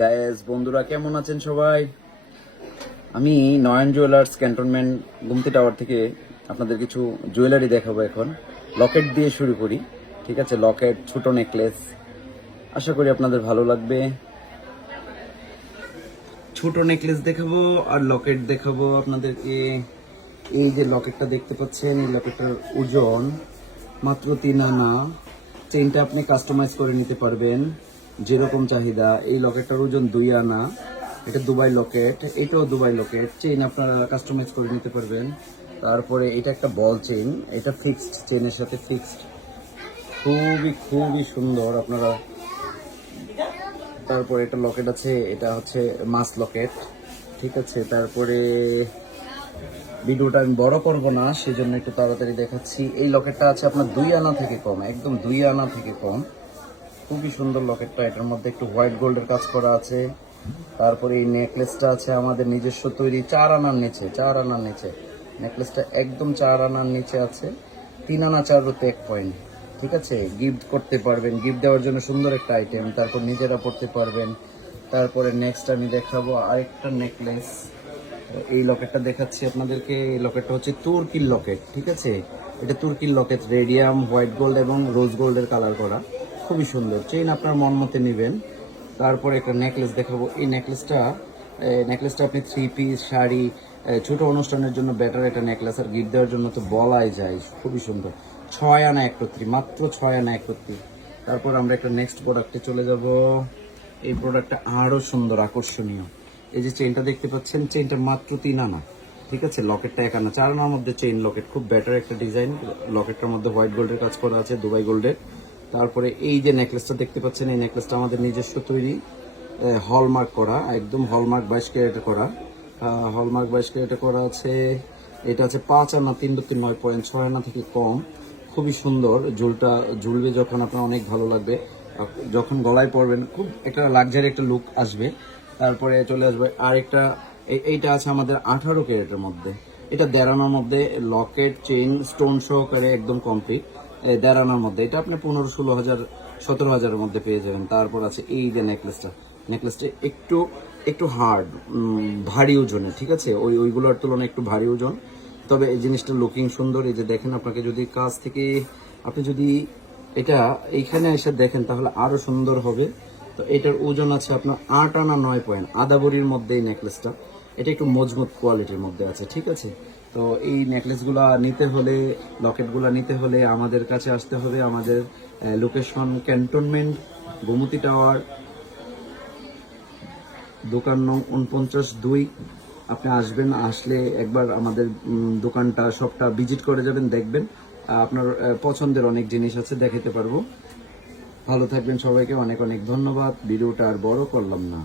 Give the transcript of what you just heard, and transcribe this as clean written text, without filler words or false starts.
Guys বন্ধুরা কেমন আছেন সবাই? আমি নয়ন জুয়েলার্স ক্যান্টনমেন্ট গুমতি টাওয়ার থেকে আপনাদের কিছু জুয়েলারি দেখাবো। এখন লকেট দিয়ে শুরু করি, ঠিক আছে? লকেট, ছোট নেকলেস, আশা করি আপনাদের ভালো লাগবে। ছোট নেকলেস দেখাবো আর লকেট দেখাবো আপনাদেরকে। এই যে লকেটটা দেখতে পাচ্ছেন, এই লকেটটার ওজন মাত্র 3 আনা। চেইনটা আপনি কাস্টমাইজ করে নিতে পারবেন যেরকম চাহিদা। এই লকেটটার ওজন 2 আনা। এটা দুবাই লকেট, এটাও দুবাই লকেট। চেইন আপনারা কাস্টমাইজ করে নিতে পারবেন। তারপরে এটা একটা বল চেইন, এটা ফিক্সড, চেইনের সাথে ফিক্সড, খুবই খুবই সুন্দর আপনারা। তারপরে এটা লকেট আছে, এটা হচ্ছে মাস লকেট, ঠিক আছে? তারপরে ভিডিওটা আমি বড় করব না, সেজন্য একটু তাড়াতাড়ি দেখাচ্ছি। এই লকেটটা আছে আপনার 2 আনা থেকে কম, একদম 2 আনা থেকে কম। খুবই সুন্দর লকেটটা, এটার মধ্যে একটু হোয়াইট গোল্ডের কাজ করা আছে। তারপরে এই নেকলেসটা আছে আমাদের নিজস্ব তৈরি, 4 আনার নিচে, 4 আনার নিচে নেকলেসটা, একদম 4 আনার নিচে আছে। 3 আনা 4 রুপে 1 পয়েন্ট, ঠিক আছে? গিফট করতে পারবেন, গিফট দেওয়ার জন্য সুন্দর একটা আইটেম। তারপর নিজেরা পড়তে পারবেন। তারপরে নেক্সট আমি দেখাবো আরেকটা নেকলেস। এই লকেটটা দেখাচ্ছি আপনাদেরকে। এই লকেটটা হচ্ছে তুর্কির লকেট, ঠিক আছে? এটা তুর্কির লকেট, রেডিয়াম, হোয়াইট গোল্ড এবং রোজ গোল্ডের কালার করা, খুবই সুন্দর। চেইন আপনার মন মতে নেবেন। তারপরে একটা নেকলেস দেখাবো। এই নেকলেসটা আপনি 3 পিস, শাড়ি, ছোট অনুষ্ঠানের জন্য বেটার একটা নেকলেস। আর গিফট দেওয়ার জন্য তো বলাই যায়, খুবই সুন্দর। 6 আনা 1 মাত্র 6 আনা 1। তারপর আমরা একটা নেক্সট প্রোডাক্টে চলে যাব। এই প্রোডাক্টটা আরও সুন্দর, আকর্ষণীয়। এই যে চেইনটা দেখতে পাচ্ছেন, চেইনটা মাত্র 3 আনা, ঠিক আছে? লকেটটা 1 আনা, 4 আনার মধ্যে চেইন লকেট, খুব বেটার একটা ডিজাইন। লকেটটার মধ্যে হোয়াইট গোল্ডের কাজ করা আছে, দুবাই গোল্ডের। তারপরে এই যে নেকলেসটা দেখতে পাচ্ছেন, এই নেকলেসটা আমাদের নিজস্ব তৈরি, হলমার্ক করা, একদম হলমার্ক 22 ক্যারেটে করা। হলমার্ক 22 ক্যারেটে করা আছে। এটা আছে 5 আনা 3.9 পয়েন্ট, 6 আনা থেকে কম। খুবই সুন্দর, ঝুলটা ঝুলবে যখন আপনার অনেক ভালো লাগবে। যখন গলায় পরবেন খুব একটা লাক্সারি একটা লুক আসবে। তারপরে চলে আসবে আরেকটা, এইটা আছে আমাদের 18 ক্যারেটের মধ্যে। এটা 1.5 আনার মধ্যে, লকেট, চেইন, স্টোন সহকারে একদম কমপ্লিট। 1.5 আনার মধ্যে এটা আপনি 15-16 হাজার, 17 হাজারের মধ্যে পেয়ে যাবেন। তারপর আছে এই যে নেকলেসটা একটু একটু হার্ড, ভারী ওজনের, ঠিক আছে? ওইগুলোর তুলনায় একটু ভারী ওজন। তবে এই জিনিসটা লুকিং সুন্দর। এই যে দেখেন, আপনাকে যদি কাছ থেকে আপনি যদি এটা এইখানে এসে দেখেন তাহলে আরো সুন্দর হবে। তো এটার ওজন আছে আপনার 8 আনা 9 পয়েন্ট, আদাবরির মধ্যে এই নেকলেসটা। এটা একটু মজবুত কোয়ালিটির মধ্যে আছে, ঠিক আছে? তো এই নেকলেসগুলা নিতে হলে, লকেটগুলা নিতে হলে আমাদের কাছে আসতে হবে। আমাদের লোকেশন ক্যান্টনমেন্ট গোমতী টাওয়ার, দোকান নং 49-2। আপনি আসবেন, আসলে একবার আমাদের দোকানটা, শপটা ভিজিট করে যাবেন, দেখবেন। আপনার পছন্দের অনেক জিনিস আছে, দেখাতে পারবো। ভালো থাকবেন সবাইকে, অনেক অনেক ধন্যবাদ। ভিডিওটা আর বড় করলাম না।